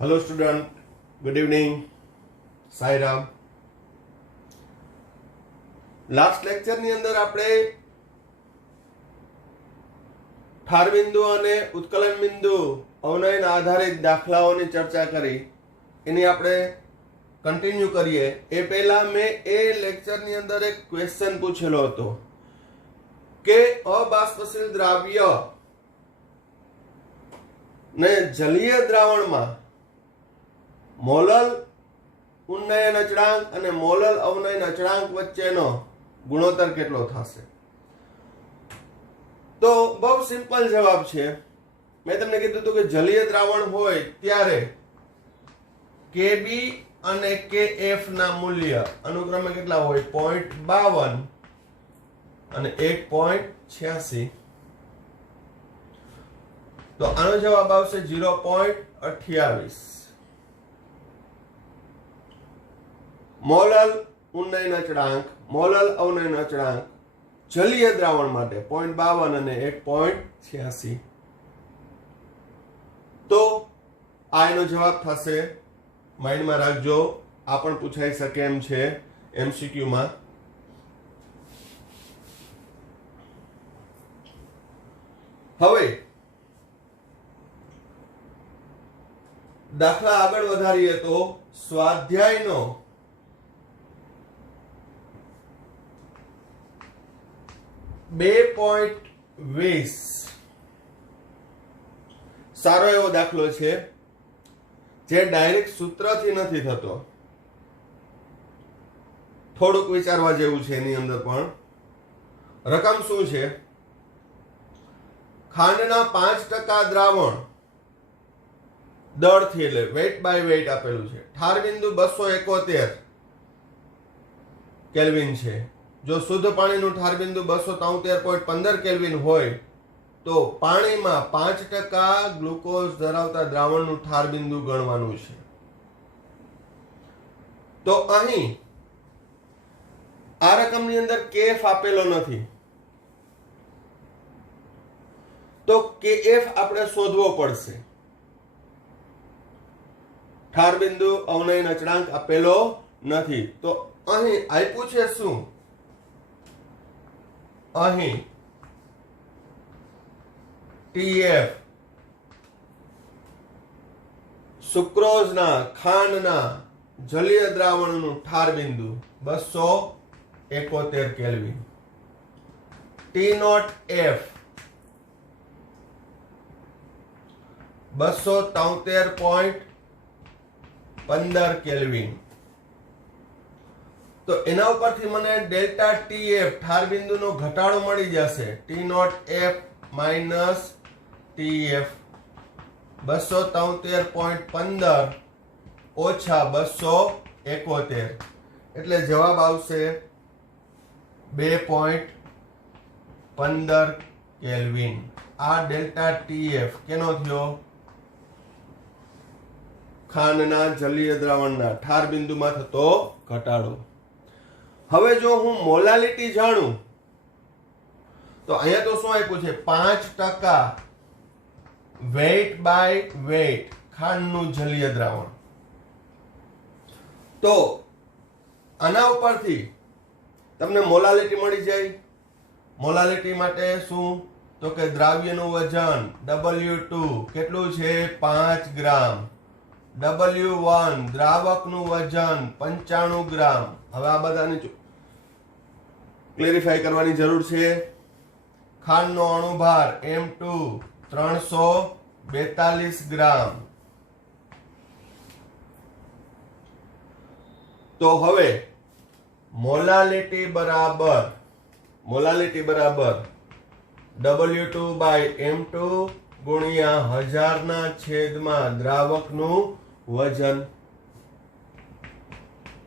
Hello student, good evening, Sai Ram. Last lecture ની અંદર આપણે ઠાર બિંદુ અને ઉત્કલન બિંદુ અવનયન આધારિત દાખલાઓની ચર્ચા કરી, એની આપણે કન્ટિન્યુ કરીએ। એ પહેલા મેં એ લેક્ચરની અંદર એક ક્વેશ્ચન પૂછેલો હતો કે અબાષ્પશીલ દ્રાવ્ય ને જલીય દ્રાવણમાં મોલલ ઉન્નયન અચળાંક અને મોલલ અવનયન અચળાંક વચ્ચેનો ગુણોત્તર કેટલો થશે? તો બહુ સિમ્પલ જવાબ છે। મેં તમને કીધું હતું કે જલીય દ્રાવણ હોય ત્યારે KB અને KF ના મૂલ્ય અનુક્રમે કેટલા હોય? 0.52 અને 1.86। તો આનો જવાબ આવશે 0.28। મોલલ ઉન્નયન અચળાંક, મોલલ અવનયન અચળાંક જલીય દ્રાવણ માટે 0.52 અને 1.86। તો આ એનો જવાબ થશે। માઇન્ડમાં રાખજો, આ પણ પૂછાઈ શકે એમ છે MCQ માં। હવે દાખલા આગળ વધારીએ તો સ્વાધ્યાયનો 2.20 સારો એવો દાખલો છે, જે ડાયરેક્ટ સૂત્રથી નથી થતો, થોડુંક વિચારવા જેવું છે। એની અંદર પણ રકમ શું છે? ખાંડના 5% દ્રાવણ દળથી, એટલે વેઇટ બાય વેઇટ આપેલું છે। ઠાર બિંદુ 271 કેલ્વિન છે। જો શુદ્ધ પાણીનું ઠાર બિંદુ 273.15 કેલ્વિન હોય તો પાણીમાં 5% ગ્લુકોઝ ધરાવતા દ્રાવણનું ઠાર બિંદુ ગણવાનું છે। તો અહીં આ રકમની અંદર KF આપેલો નથી, તો KF આપણે શોધવો પડશે। ઠાર બિંદુ અવનયન અચળાંક આપેલો નથી, તો અહીં આપ્યું છે શું? અહીં TF સુક્રોઝના ખાંડના જલીય દ્રાવણનું ઠાર બિંદુ 271 કેલ્વિન, T0F 273.15 કેલ્વિન। તો એના ઉપરથી મને ડેલ્ટા TF ઠાર બિંદુનો ઘટાડો મળી જશે। T0F માઇનસ TF 273.15 ઓછા 271, એટલે જવાબ આવશે 2.15 કેલ્વિન। આ ડેલ્ટા TF કેનો થયો? ખાંડના જલીય દ્રાવણના ઠાર બિંદુમાં થતો ઘટાડો। હવે જો હું મોલાલિટી જાણું તો અહીંયા તો શું આપ્યું છે? 5% વેઇટ બાય વેઇટ ખાંડનું જલીય દ્રાવણ। તો આના ઉપરથી તમને મોલાલિટી મળી જાય। મોલાલિટી માટે શું? તો કે દ્રાવ્યનું વજન W2 કેટલું છે? 5 ગ્રામ। W1 દ્રાવકનું વજન 95 ગ્રામ। હવે આ બધાની ક્લેરિફાઈ કરવાની જરૂર છે। ખાંડનો અણુભાર M2 342 ગ્રામ। તો હવે મોલાલિટી બરાબર W2 બાય M2 ગુણ્યા 1000 ના છેદમાં દ્રાવકનું વજન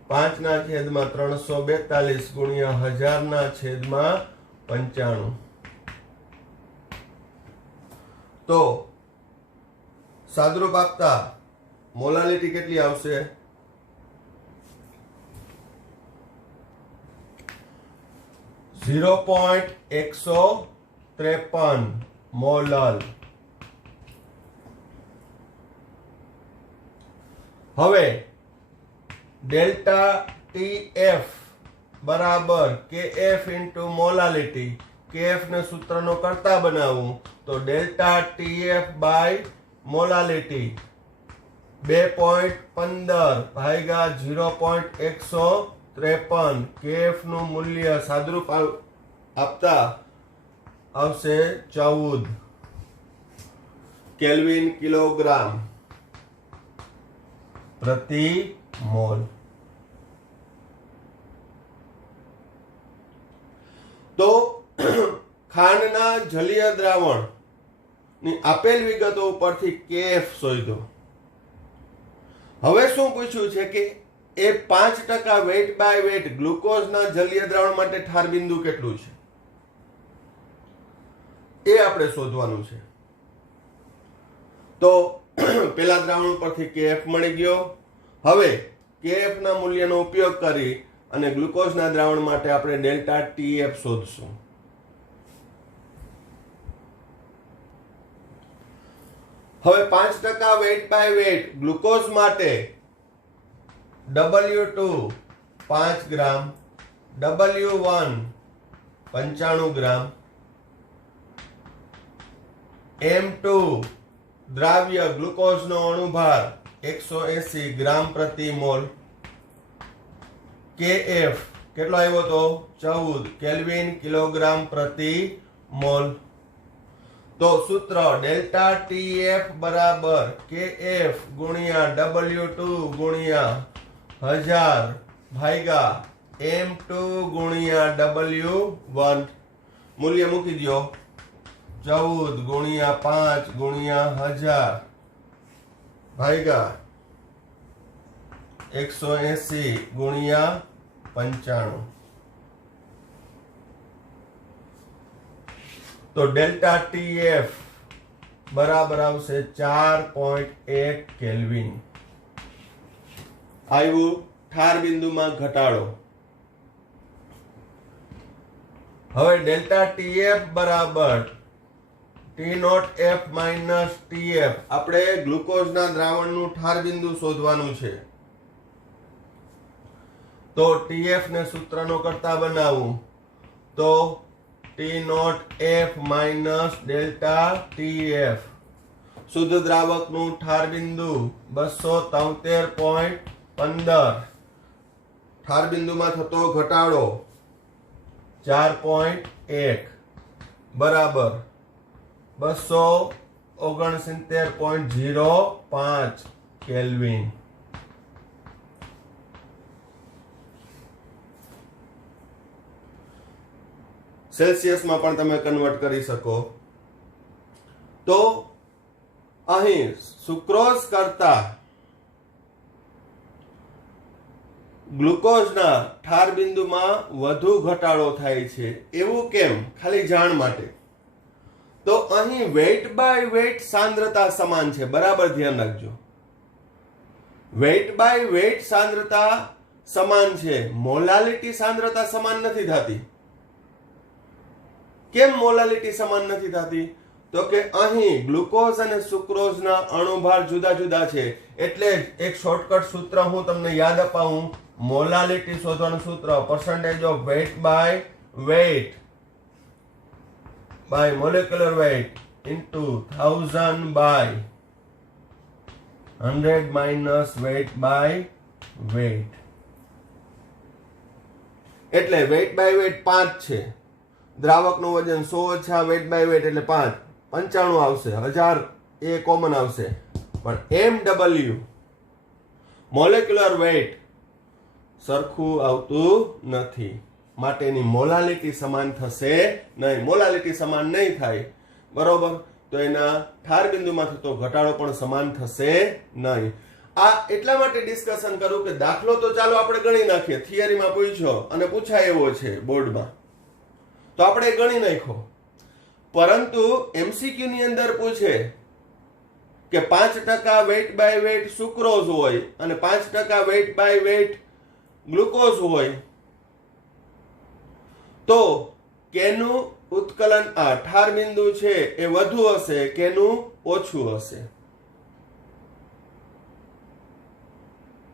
5 ના છેદમાં 342 ગુણ્યા 1000 ના છેદમાં 95। તો સાદરૂપ આપતા મોલાલિટી કેટલી આવશે? 0.153 મોલલ। હવે ડેલ્ટા TF બરાબર KF ઇન્ટુ મોલાલિટી, KF ને સૂત્રનો કરતા બનાવું તો ડેલ્ટા TF બાય મોલાલિટી 2.15 ભાગ્યા 0.153, KF નું મૂલ્ય સાદુરૂપ આપતા આવશે 14 કેલ્વિન કિલોગ્રામ પ્રતિ મોલ. તો ખાંડના જલીય દ્રાવણ ની આપેલ વિગતો ઉપરથી KF શોધ્યો. હવે શું પૂછ્યું છે કે એ 5% વેટ બાય વેટ ગ્લુકોઝના જલીય દ્રાવણ માટે ઠાર બિંદુ કેટલું છે એ આપણે શોધવાનું છે. તો પેલા દ્રાવણ ઉપરથી KF મળી ગયો. હવે KF ના મૂલ્યનો ઉપયોગ કરી અને ગ્લુકોઝના દ્રાવણ માટે આપણે ડેલ્ટા TF શોધશું. હવે 5% વેટ બાય વેટ ગ્લુકોઝ માટે W2 5 ગ્રામ, W1 95 ગ્રામ, M2 દ્રાવ્ય ગ્લુકોઝનો અણુભાર 180 ગ્રામ પ્રતિ મોલ, KF કેટલો આવ્યો તો 14 કેલ્વિન કિલોગ્રામ પ્રતિ મોલ. તો સૂત્ર ડેલ્ટા TF બરાબર KF ગુણ્યા W2 ગુણ્યા 1000 ભાગ્યા M2 ગુણ્યા W1. મૂલ્ય મૂકી દો 14 ગુણ્યા 5 ગુણ્યા 1000 ભાગ્યા 180 ગુણ્યા 95. તો ડેલ્ટા TF બરાબર આવશે 4.1 કેલ્વિન. આવ્યું ઠાર બિંદુમાં ઘટાડો. હવે ડેલ્ટા TF બરાબર T0F માઇનસ TF, આપણે ગ્લુકોઝના દ્રાવણનું ઠાર બિંદુ શોધવાનું છે. તો TF ને સૂત્રનો કરતા બનાવું તો T0F માઇનસ ડેલ્ટા TF. શુદ્ધ દ્રાવકનું ઠાર બિંદુ 273.15, ઠાર બિંદુમાં થતો ઘટાડો 4.1 બરાબર 269.05 કેલ્વિન. સેલ્સિયસમાં પણ તમે કન્વર્ટ કરી શકો. તો અહીં સુક્રોઝ કરતા ગ્લુકોઝના ઠાર બિંદુમાં વધુ ઘટાડો થાય છે. એવું કેમ? ખાલી જાણ માટે. તો અહીં વેટ બાય વેટ સાંદ્રતા સમાન છે. બરાબર ધ્યાન રાખજો. વેટ બાય વેટ સાંદ્રતા સમાન છે, મોલાલિટી સાંદ્રતા સમાન નથી થતી. કેમ મોલાલિટી સમાન નથી થતી? તો કે અહીં ગ્લુકોઝ અને સુક્રોઝના અણુભાર જુદા જુદા છે. એટલે જ એક શોર્ટકટ સૂત્ર હું તમને યાદ અપાવું. મોલાલિટી શોધવાનું સૂત્ર percentage of weight by weight by molecular weight into 1000 by 100 minus weight by weight. એટલે weight by weight 5 છે. દ્રાવકનું વજન 100 ઓછા weight by weight એટલે 5, 95 આવશે. 1000 એ કોમન આવશે. પણ MW મોલેક્યુલર વેઇટ સરખું આવતું નથી, માટેની મોલાલિટી સમાન થશે નહીં. મોલાલિટી સમાન નહીં થાય બરોબર, તો એના ઠાર બિંદુમાં થતો ઘટાડો પણ સમાન થશે નહીં. આ એટલા માટે ડિસ્કશન કરું કે દાખલો તો ચાલો આપણે ગણી નાખીએ. થિયરીમાં પૂછ્યો અને પૂછાય એવો છે બોર્ડમાં, તો આપણે ગણી નાખ્યો. પરંતુ MCQ ની અંદર પૂછે કે 5% વેટ બાય વેટ સુક્રોઝ હોય અને 5% વેટ બાય વેટ ગ્લુકોઝ હોય, તો કેનું ઉત્કલન આ ઠાર બિંદુ છે એ વધુ હશે, કેનું ઓછું હશે?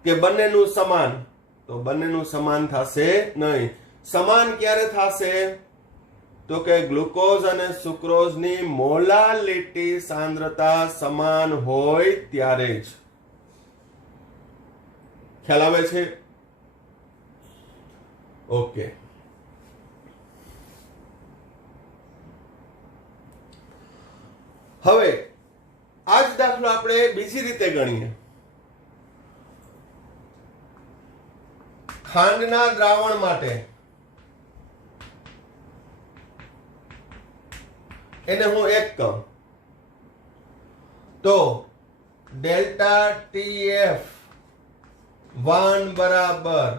કે બંનેનું સમાન, તો બંનેનું સમાન થશે નહીં. સમાન ક્યારે થશે? તો કે ગ્લુકોઝ અને સુક્રોઝની મોલાલિટી સાંદ્રતા સમાન હોય ત્યારે જ. ખ્યાલ આવે છે? ઓકે. હવે આ જ દાખલો આપણે બીજી રીતે ગણીએ. ખાંડના દ્રાવણ માટે એને હું એક કહું તો ડેલ્ટા TF 1 બરાબર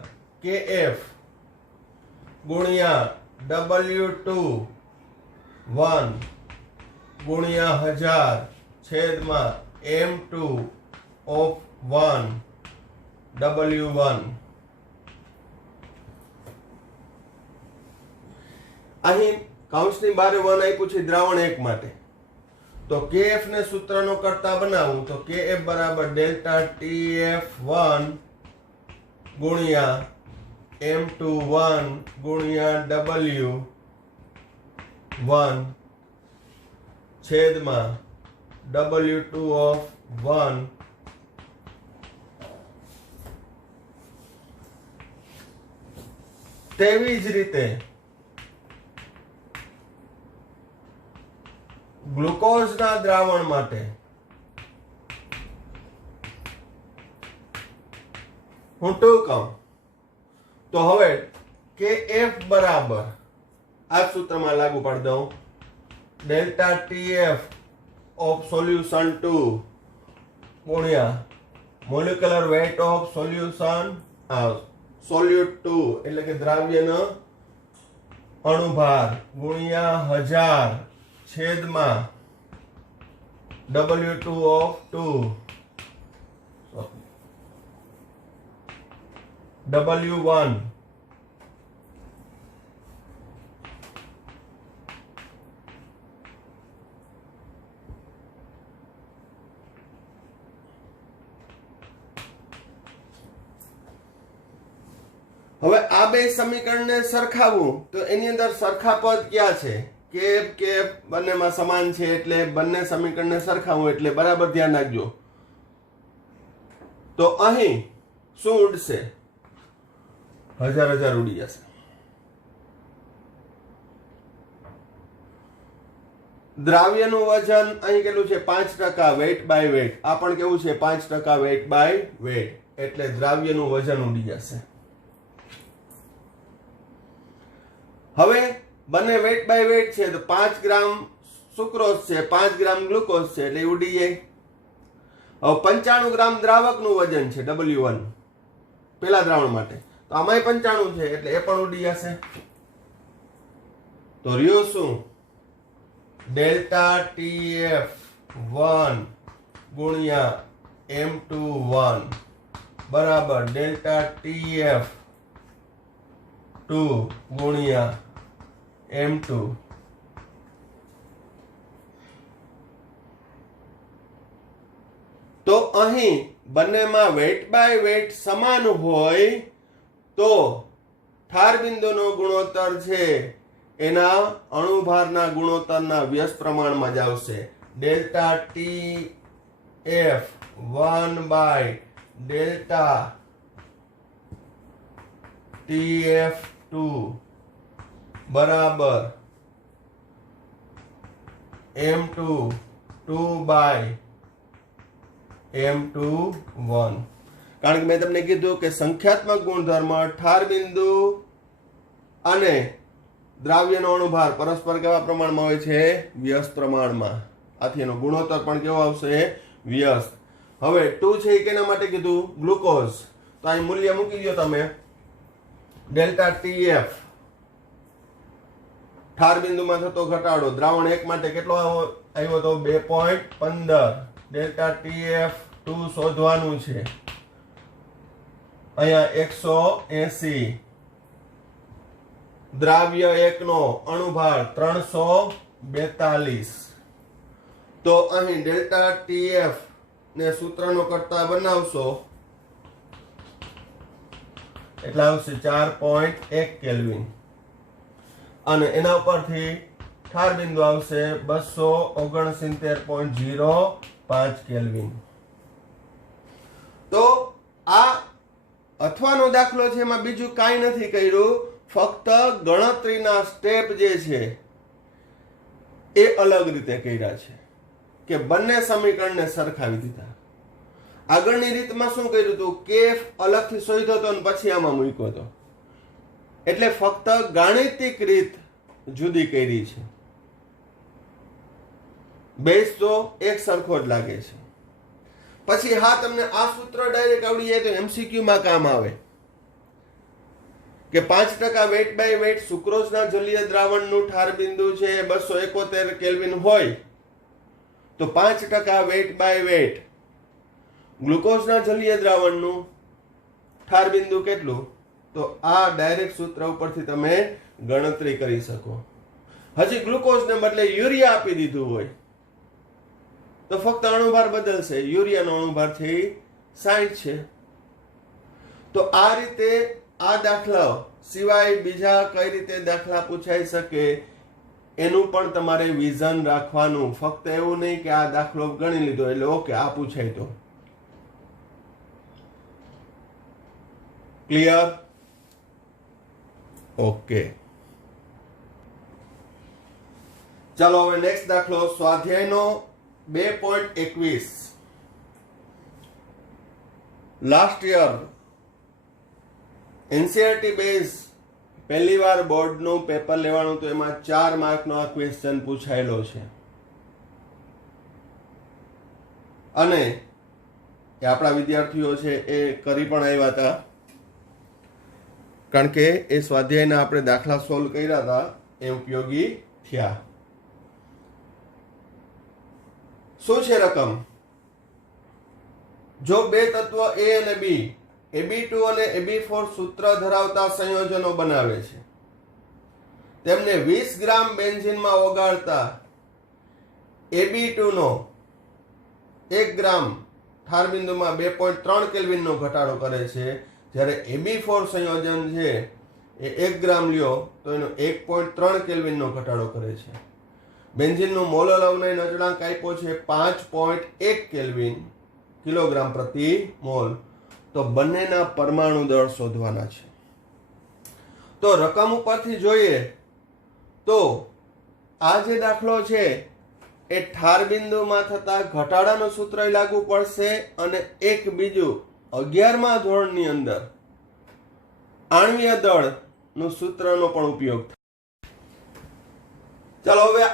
KF ગુણ્યા W2 1 ગુણ્યા 1000 છેદમાં M2 of 1 W1. અહીં કૌંસની બારે 1 આપ્યું છે દ્રાવણ 1 માટે, તો KF ને સૂત્રનો કરતા બનાવું તો KF બરાબર ડેલ્ટા TF1 ગુણ્યા M21 ગુણ્યા W1 છેદમાં W2 of 1 તેવી જ રીતે ગ્લુકોઝના દ્રાવણ માટે હું કહું તો હવે KF બરાબર આ સૂત્રમાં લાગુ પાડી દઉં ડેલ્ટા TF ઓફ સોલ્યુશન 2 ગુણ્યા molecular weight of solution solute 2 એટલે કે દ્રાવ્યનો અણુભાર ગુણ્યા 1000 છેદમાં W2 of 2 W1 હવે આ બે સમીકરણને સરખાવવું તો એની અંદર સરખા પદ ક્યાં છે? કેફ કેફ બંનેમાં સમાન છે એટલે બંને સમીકરણને સરખાવવું એટલે બરાબર ધ્યાન રાખજો. તો અહીં શું ઉડશે? 1000 ઉડી જશે. દ્રાવ્યનું વજન અહીં કેટલું છે? 5% વેઇટ બાય વેઇટ. આ પણ કેવું છે? 5% વેઇટ બાય વેઇટ. એટલે દ્રાવ્યનું વજન ઉડી જશે. હવે બંને વેઇટ બાય વેઇટ છે તો 5 ગ્રામ સુક્રોઝ છે, 5 ગ્રામ ગ્લુકોઝ છે એટલે ઉડી જાય. હવે 95 ગ્રામ દ્રાવકનું વજન છે W1 પેલા દ્રાવણ માટે, તો આમાંય 95 છે એટલે એ પણ ઉડી જશે. તો રહ્યો શું? ડેલ્ટા TF1 ગુણ્યા M21 બરાબર ડેલ્ટા TF2 ગુણ્યા M2. તો અહીં બંનેમાં વેઇટ બાય વેઇટ સમાન હોય તો ઠાર બિંદુનો ગુણોત્તર છે એના અણુભારના ગુણોત્તરના વ્યસ્ત પ્રમાણમાં જ આવશે. Delta TF1 by delta TF2 બરાબર M2 2 બાય M21. કારણ કે મેં તમને કીધું કે સંખ્યાત્મક ગુણધર્મ ઠાર બિંદુ અને દ્રાવ્યનો અણુભાર પરસ્પર કેવા પ્રમાણમાં હોય છે? વ્યસ્ત પ્રમાણમાં. આથી એનો ગુણોત્તર પણ કેવો આવશે? વ્યસ્ત. હવે 2 છે એ કેના માટે કીધું? ગ્લુકોઝ. તો અહીં મૂલ્ય મૂકી દો તમે. ડેલ્ટા TF ઠાર બિંદુમાં થતો ઘટાડો દ્રાવણ 1 માટે કેટલો આવ્યો તો? 2.15. ડેલ્ટા TF2 શોધવાનું છે. અહીંયા 180. દ્રાવ્ય 1 નો અણુભાર 342. તો અહીં ડેલ્ટા TF ને સૂત્રનો કરતા બનાવશો એટલે આવશે 4.1 કેલ્વિન અને એના ઉપરથી ઠાર બિંદુ આવશે 269.05 કેલ્વિન. તો આ અથવાનો દાખલો છે, એમાં બીજું કાંઈ નથી કર્યું, ફક્ત ગણતરીના સ્ટેપ જે છે એ અલગ રીતે કર્યા છે કે બંને સમીકરણને સરખાવી દીધા. આગળની રીતમાં શું કર્યું હતું, કેફ અલગથી શોધ્યો હતો અને પછી આમાં મૂક્યો હતો, એટલે ફક્ત ગાણિતિક રીત જુદી કરી છે. બેઝ તો એક સરખો જ લાગે છે. પછી હા, તમને આ સૂત્ર ડાયરેક્ટ આવડી જાય તો MCQ માં કામ આવે કે 5% વેટ બાય વેટ સુક્રોઝના જલીય દ્રાવણનું ઠાર બિંદુ છે 271 કેલ્વિન હોય તો 5% વેટ બાય વેટ ગ્લુકોઝના જલીય દ્રાવણનું ઠાર બિંદુ કેટલું, તો આ ડાયરેક્ટ સૂત્ર ઉપરથી તમે ગણતરી કરી શકો. હજી ગ્લુકોઝને બદલે યુરિયા આપી દીધું હોય તો ફક્ત અણુભાર બદલશે, યુરિયાનો અણુભાર થી 60 છે. તો આ રીતે આ દાખલા સિવાય બીજા કઈ રીતે દાખલા પૂછાઈ શકે એનું પણ તમારે વિઝન રાખવાનું. ફક્ત એવું નહીં કે આ દાખલો ગણી લીધો એટલે ઓકે આ પૂછાય તો. ક્લિયર? ઓકે, ચાલો હવે નેક્સ્ટ દાખલો સ્વાધ્યાયનો 2.21. લાસ્ટ યર NCERT બેઝ પહેલી વાર બોર્ડનું પેપર લેવાનું તો એમાં 4 માર્કનો આ ક્વેશ્ચન પૂછાયેલો છે અને એ આપણા વિદ્યાર્થીઓ છે એ કરી પણ આવ્યા હતા, કારણ કે એ સ્વાધ્યાયના આપણે દાખલા સોલ્વ કર્યા હતા એ ઉપયોગી થયા. શું છે રકમ? જો બે તત્વ A અને B AB2 અને AB4 સૂત્ર ધરાવતા સંયોજનો બનાવે છે, તેમને 20 ગ્રામ બેન્ઝીનમાં ઓગાળતા AB2 નો 1 ગ્રામ ઠાર બિંદુમાં 2.3 કેલ્વિનનો ઘટાડો કરે છે, જ્યારે AB4 સંયોજન છે એ 1 ગ્રામ લ્યો તો એનો 1.3 કેલ્વિનનો ઘટાડો કરે છે. બેન્ઝીનનું મોલર અવનયન અચળાંક આપ્યો છે 5.1 કેલ્વિન કિલોગ્રામ પ્રતિ મોલ. તો બંનેના પરમાણુ દળ શોધવાના છે. તો રકમ ઉપરથી જોઈએ તો આ જે દાખલો છે એ ઠાર બિંદુમાં થતા ઘટાડાનું સૂત્ર લાગુ પડશે અને એક બીજું 11મા ધોરણની અંદર આણ્વીય દળનું સૂત્રનો પણ ઉપયોગ થાય. ચાલો હવે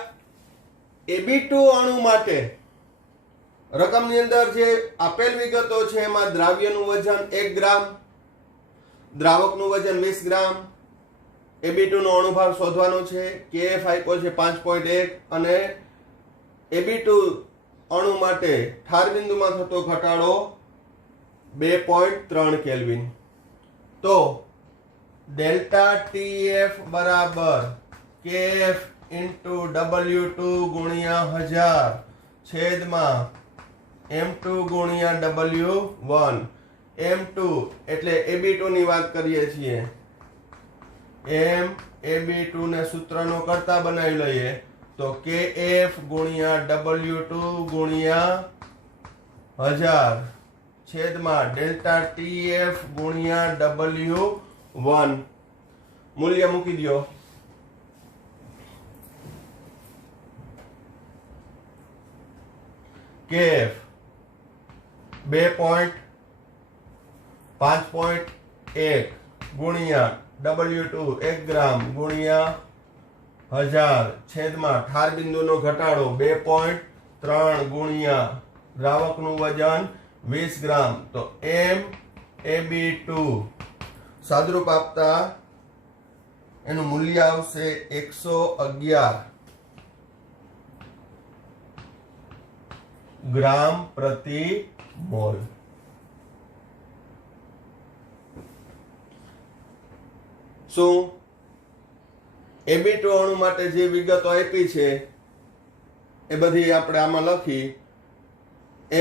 AB2 અણુ માટે રકમની અંદર જે આપેલ વિગતો છે એમાં દ્રાવ્યનું વજન 1 ગ્રામ, દ્રાવકનું વજન 20 ગ્રામ, AB2 નો અણુભાર શોધવાનો છે, KF આપ્યો છે 5.1 અને AB2 અણુ માટે ઠાર બિંદુમાં થતો ઘટાડો 2.3 કેલ્વિન. તો ડેલ્ટા TF બરાબર KF ઇન્ટુ W2 ગુણ્યા 1000 છેદમાં M2 ગુણ્યા W1. M2 એટલે AB2 ની વાત કરીએ છીએ, AB2 ને સૂત્રનો કરતા બનાવી લઈએ તો KF ગુણ્યા W2 ગુણ્યા 1000 છેદમાં ડેલ્ટા TF ગુણ્યા W1. મૂલ્ય મૂકી દો. KF 5.1 ગુણ્યા W2 1 ગ્રામ ગુણ્યા 1000 છેદમાં ઠાર બિંદુનો ઘટાડો 2.3 ગુણ્યા દ્રાવકનું વજન 20 ગ્રામ. તો MAB2 સાદરૂપ આપતા એનું મૂલ્ય આવશે 111 ગ્રામ પ્રતિ મોલ. શું AB2 અણુ માટે જે વિગતો આપી છે એ બધી આપણે આમાં લખી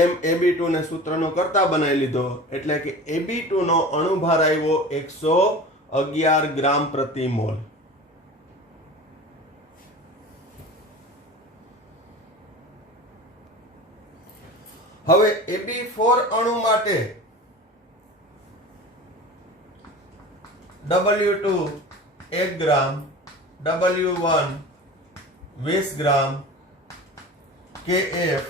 એમ Ab2 ને સૂત્રનો કરતા બનાવી લીધો એટલે કે Ab2 નો અણુભાર આવ્યો 111 ગ્રામ પ્રતિ મોલ. હવે Ab4 અણુ માટે W2 1 ગ્રામ, W1 20 ગ્રામ, Kf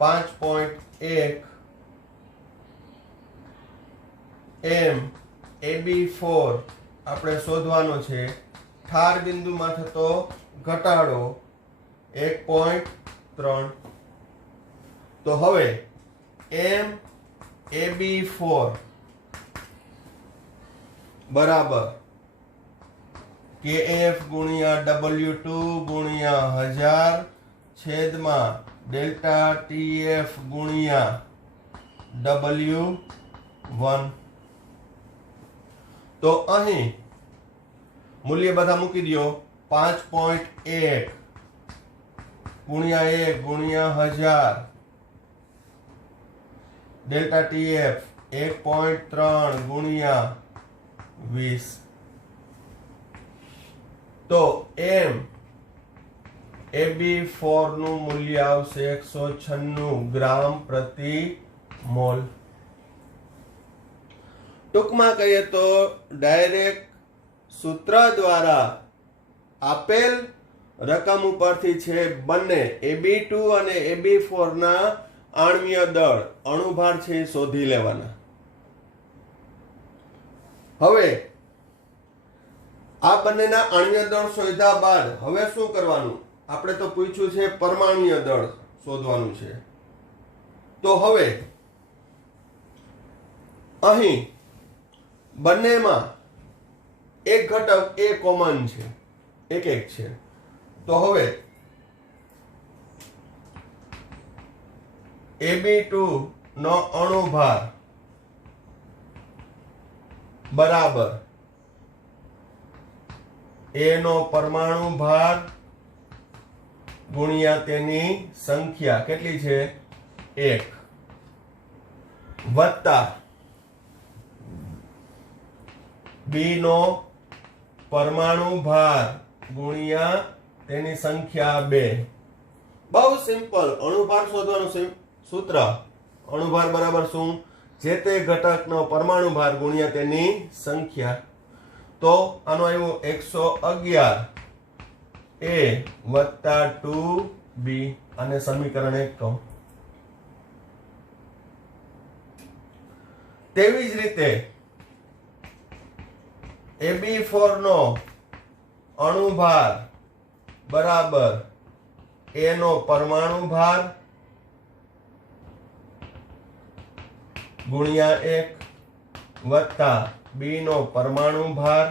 5.1 એમ Ab4 આપણે શોધવાનો છે. ઠાર બિંદુમાં થતો ઘટાડો 1.3. તો હવે એમ Ab4 બરાબર Kf ગુણ્યા W2 ગુણ્યા 1000 છેદમાં ડેલ્ટા TF ગુણ્યા W1. તો અહીં મૂલ્ય બધા મૂકી દો. 5.1 ગુણ્યા 1 ગુણ્યા 1000 ડેલ્ટા TF 1.3 ગુણ્યા 20. તો એમ Ab4 નું મૂલ્ય આવશે 196 ગ્રામ પ્રતિ મોલ. ટૂંકમાં કહીએ તો ડાયરેક્ટ સૂત્ર દ્વારા આપેલ રકમ ઉપરથી છે બંને Ab2 અને Ab4 ના આણ્વીય દળ અણુભાર છે એ શોધી લેવાના. હવે આ બંનેના આણ્વીય દળ શોધ્યા બાદ હવે શું કરવાનું? આપણે તો પૂછ્યું છે પરમાણ્વીય દળ શોધવાનું છે. તો હવે અહીં બંનેમાં એક ઘટક એ કોમન છે, એક છે. તો હવે Ab2 નો અણુભાર બરાબર A નો પરમાણુ ભાર ગુણ્યા તેની સંખ્યા કેટલી છે 1 વત્તા B નો પરમાણુ ભાર ગુણ્યા તેની સંખ્યા 2. બહુ સિમ્પલ. અણુભાર શોધવાનું સૂત્ર અણુભાર બરાબર શું? જે તે ઘટકનો પરમાણુ ભાર ગુણ્યા તેની સંખ્યા. તો આનો આવ્યો 111 A વત્તા 2B અને સમીકરણ 1 કહું. તેવી જ રીતે Ab4 નો અણુભાર બરાબર A નો પરમાણુ ભાર ગુણ્યા 1 વત્તા B નો પરમાણુ ભાર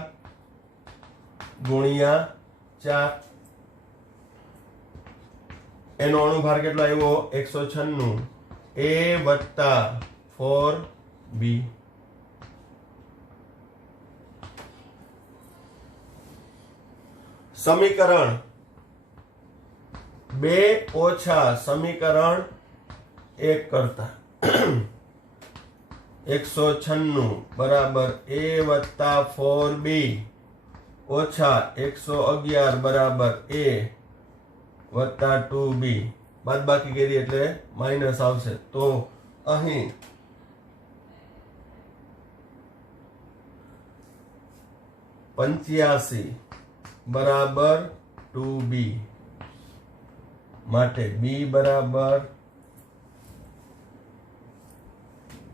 ગુણ્યા 4. એનો અણુભાર કેટલો આવ્યો 196 A વત્તા 4B. સમીકરણ 2 ઓછા સમીકરણ 1 કરતા 196 બરાબર A વત્તા 4B ઓછા 111 બરાબર A વત્તા 2B. બાદબાકી કરી એટલે માઇનસ આવશે. તો અહીં 85 બરાબર 2B માટે B બરાબર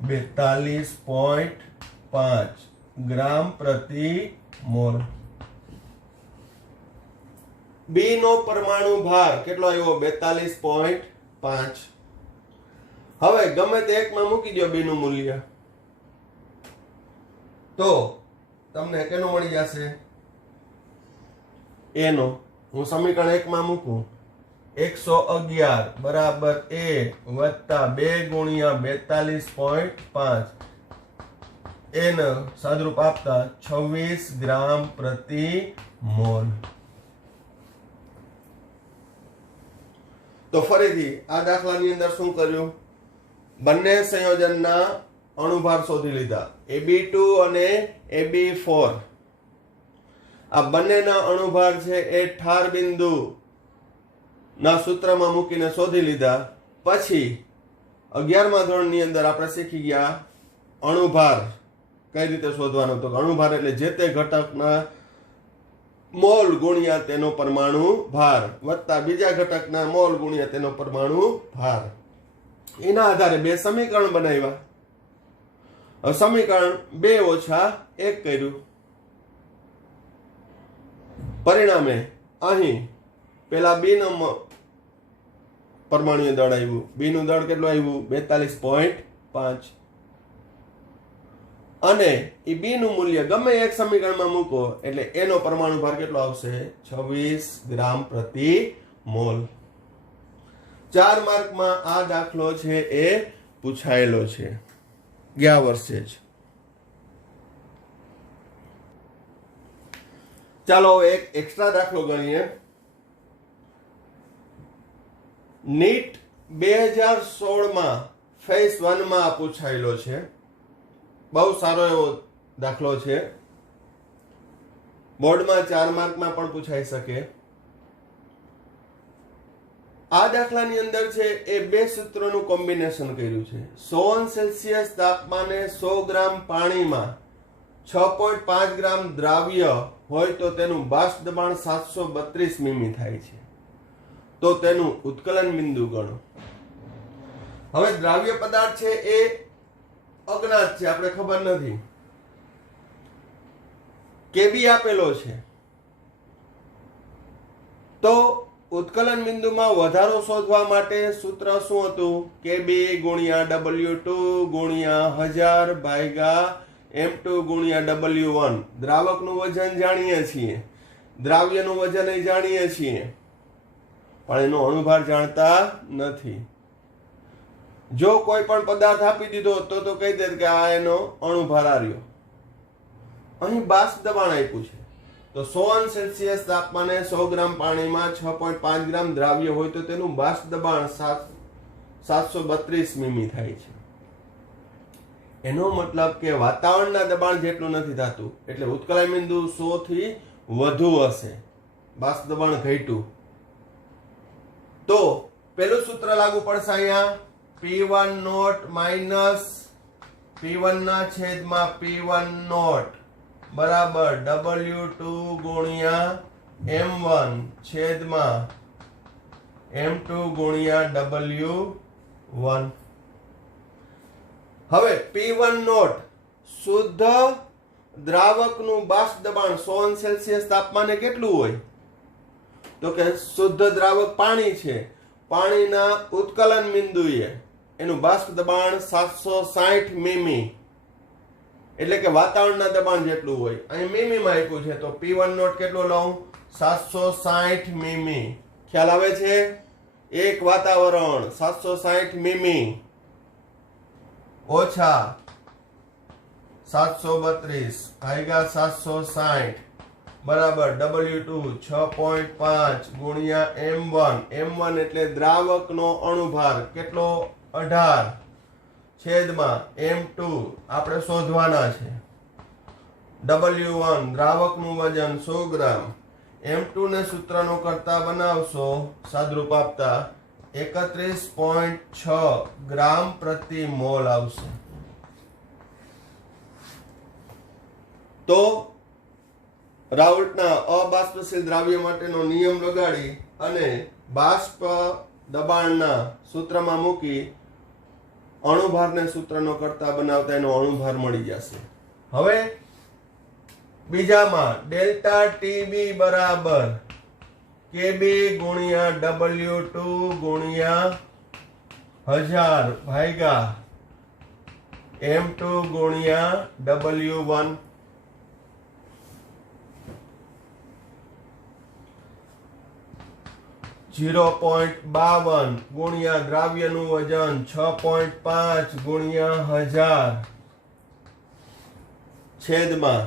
42.5 ગ્રામ પ્રતિ મોલ. B નો પરમાણુ ભાર કેટલો આવ્યો 42.5. હવે ગમે તે એકમાં મૂકી દો B નું મૂલ્ય તો તમને કેનું મળી જશે A નો. હું સમીકરણ 1 માં મૂકું 111 બરાબર A વત્તા 2 ગુણ્યા 42.5 એને સાદરૂપ આપતા 26 ગ્રામ પ્રતિ મોલ. તો ફરીથી આ દાખલાની અંદર શું કર્યું? બંને સંયોજનના અણુભાર શોધી લીધા, AB2 અને AB4. આ બંનેના અણુભાર છે એ ઠાર બિંદુ ના સૂત્રમાં મૂકીને શોધી લીધા. પછી 11મા ધોરણની અંદર આપણે શીખી ગયા અણુભાર કઈ રીતે શોધવાનો. તો અણુભાર એટલે જે તે ઘટકના મોલ ગુણ્યા તેનો પરમાણુ ભાર વત્તા બીજા ઘટકના મોલ ગુણ્યા તેનો પરમાણુ ભાર. એના આધારે બે સમીકરણ બનાવ્યા. સમીકરણ 2 ઓછા 1 કર્યું. પરિણામે અહીં પેલા બી નું પરમાણુ દળ આવ્યું. બી નું દળ કેટલું આવ્યું? 42.5. અને એ બી નું મૂલ્ય ગમે એક સમીકરણમાં મૂકો એટલે એનો પરમાણુ ભાર કેટલો આવશે? 26 ગ્રામ પ્રતિ મોલ. 4 માર્કમાં આ દાખલો છે એ પૂછાયેલો છે ગયા વર્ષે જ. ચાલો એક એક્સ્ટ્રા દાખલો ગણીએ. નીટ 2016 ફેઝ 1 માં પૂછાયેલો છે. બહુ સારો એવો દાખલો છે. બોર્ડમાં 4 માર્કમાં પણ પૂછાઈ શકે. આ દાખલાની અંદર છે એ બે સૂત્રોનું કોમ્બિનેશન કર્યું છે. 100°C તાપમાને 100 ગ્રામ પાણીમાં 6.5 ગ્રામ દ્રાવ્ય હોય તો તેનું બાષ્પ દબાણ 732 મીમી થાય છે. તો તેનું ઉત્કલન બિંદુ ગણો. હવે દ્રાવ્ય પદાર્થ છે એ અજ્ઞાત છે, આપણે ખબર નથી. કેબી આપેલો છે. તો ઉત્કલન બિંદુમાં વધારો શોધવા માટે સૂત્ર શું હતું? કેબી ગુણ્યા W2 ગુણ્યા 1000 ભાગ્યા M2 ગુણ્યા W1. દ્રાવકનું વજન જાણીએ છીએ, દ્રાવ્યનું વજન જાણીએ છીએ, પણ એનો અણુભાર જાણતા નથી. જો કોઈ પણ પદાર્થ આપી દીધો તો કહી દે કે આ એનો અણુભાર આવ્યો. અહીં બાષ્પ દબાણ આપ્યું છે. તો 100°C તાપમાને 100 ગ્રામ પાણીમાં 6.5 ગ્રામ દ્રાવ્ય હોય તો તેનું બાષ્પ દબાણ 732 મીમી થાય છે. એનો મતલબ કે વાતાવરણના દબાણ જેટલું નથી થતું, એટલે ઉત્કલન બિંદુ 100 થી વધુ હશે. બાષ્પ દબાણ ઘટ્યું તો પેલું સૂત્ર લાગુ પડશે. અહીંયા P1 નોટ માઇનસ P1 ના છેદમાં P1 નોટ બરાબર W2 ગુણ્યા M1 છેદમાં M2 ગુણ્યા W1. હવે P1 નોટ શુદ્ધ દ્રાવકનું બાષ્પ દબાણ 100°C તાપમાને કેટલું હોય? તો કે શુદ્ધ દ્રાવક પાણી છે, પાણીના ઉત્કલન બિંદુએ એનું બાષ્પ દબાણ 760 મીમી, એટલે કે વાતાવરણના દબાણ જેટલું હોય. અહીં મીમીમાં આપ્યું છે તો P1 નોટ કેટલો લઉં? 760 મીમી. ખ્યાલ આવે છે? એક વાતાવરણ 760 મીમી ઓછા 732 ભાગ્યા 760 બરાબર W2 6.5 ગુણ્યા M1. M1 એટલે દ્રાવકનો અણુભાર કેટલો? 18 છેદમાં M2 આપણે શોધવાના છે. W1 દ્રાવકનું વજન 100 ગ્રામ. M2 ને સૂત્રનો કરતા બનાવશો સાદરૂપ આપતા 31.6 ગ્રામ પ્રતિ મોલ આવશે. તો રાઉલ્ટના અબાષ્પશીલ દ્રાવ્ય માટેનો નિયમ લગાડી અને બાષ્પ દબાણના સૂત્રમાં મૂકી અણુભારને સૂત્રનો કરતા બનાવતા એનો અણુભાર મળી જશે. હવે બીજામાં ડેલ્ટા ટીબી બરાબર કેબી ગુણ્યા W2 ગુણ્યા 1000 ભાગ્યા M2 ગુણ્યા W1. .52 ગુણ્યા દ્રાવ્યનું વજન 6.5 ગુણ્યા 1000 છેદમાં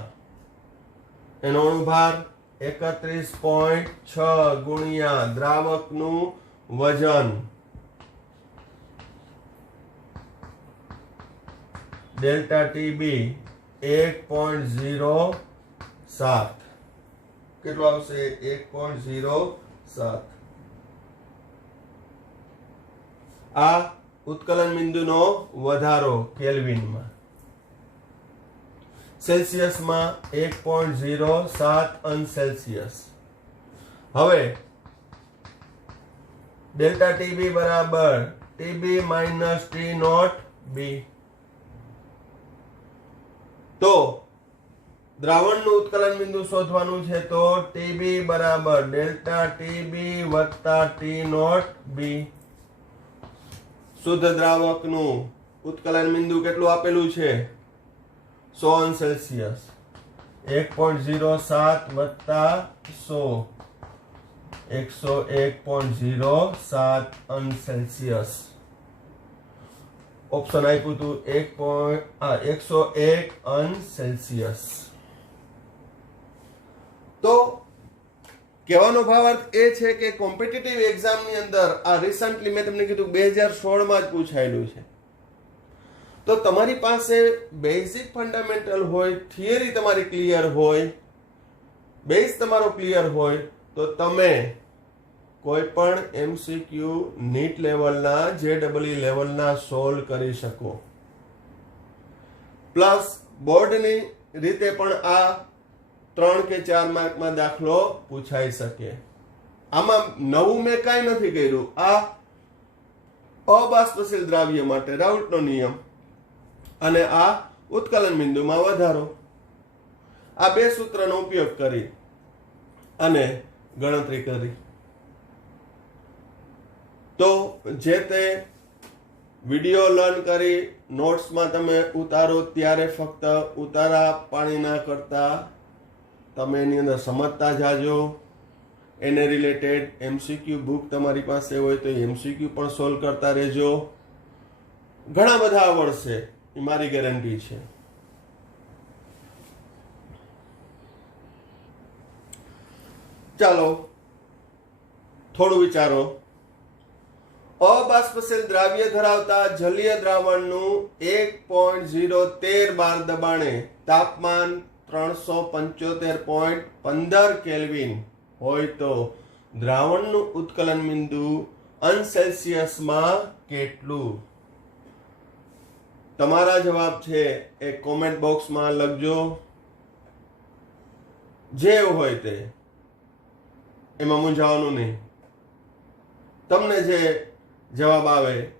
એનો અણુભાર 31.6 ગુણ્યા દ્રાવકનું વજન ડેલ્ટા ટીબી 1.07 કેટલું આવશે 1.07 આ ઉત્કલન બિંદુનો વધારો કેલ્વિનમાં સેલ્સિયસમાં 1.07 અંશ સેલ્સિયસ હવે ડેલ્ટા ટીબી બરાબર TB minus T not B તો દ્રાવણનું ઉત્કલન બિંદુ શોધવાનું છે તો ટીબી બરાબર ડેલ્ટા ટીબી વત્તા ટી નોટ બી શુદ્ધ દ્રાવકનું ઉત્કલન બિંદુ કેટલું આપેલું છે 100 અંશ સેલ્સિયસ 1.07 વત્તા 100 101.07 અંશ સેલ્સિયસ ઓપ્શન આપ્યું હતું 101 અંશ સેલ્સિયસ તો કહેવાનો ભાવાર્થ એ છે કે કોમ્પિટિટિવ એક્ઝામની અંદર આ રિસન્ટલી મેં તમને કીધું 2016 માં જ પૂછાયેલું છે તો તમારી પાસે બેઝિક ફંડામેન્ટલ હોય થિયરી તમારી ક્લિયર હોય બેઝ તમારો ક્લિયર હોય તો તમે કોઈ પણ એમસીક્યુ નીટ લેવલના જેડબલઈ લેવલના સોલ્વ કરી શકો પ્લસ બોર્ડની રીતે પણ આ 3 કે 4 માર્કમાં દાખલો પૂછાઈ શકે આમાં નવું મેં કાંઈ નથી કર્યું આ અબાષ્પશીલ દ્રાવ્ય માટે રાઉલ્ટનો નિયમ અને આ ઉત્કલન બિંદુમાં વધારો આ બે સૂત્રનો ઉપયોગ કરી અને ગણતરી કરી તો જે તે વિડિયો લર્ન કરી નોટ્સમાં તમે ઉતારો ત્યારે ફક્ત ઉતારા પાણીના કરતા તમે એની અંદર સમજતા જાજો એને રિલેટેડ એમસીક્યુ બુક તમારી પાસે હોય તો એમસીક્યુ પણ સોલ્વ કરતા રહેજો ઘણા બધા આવડશે એ મારી ગેરંટી છે ચાલો થોડું વિચારો અબાષ્પશીલ દ્રાવ્ય ધરાવતા જલીય દ્રાવણનું 1.013 બાર દબાણે તાપમાન 375.15 કેલ્વિન હોય તો દ્રાવણનું ઉત્કલન બિંદુ અંશ સેલ્સિયસમાં કેટલું તમારા જવાબ છે એ કોમેન્ટ બોક્સમાં લખજો જે હોય તે એમાં મૂંઝાવાનું નહીં તમને જે જવાબ આવે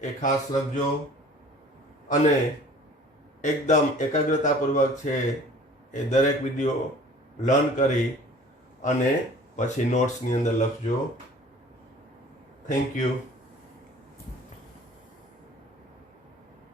એ ખાસ લખજો અને એકદમ એકાગ્રતાપૂર્વક છે એ દરેક વિડીયો લર્ન કરી અને પછી નોટ્સની અંદર લખજો થેન્ક યુ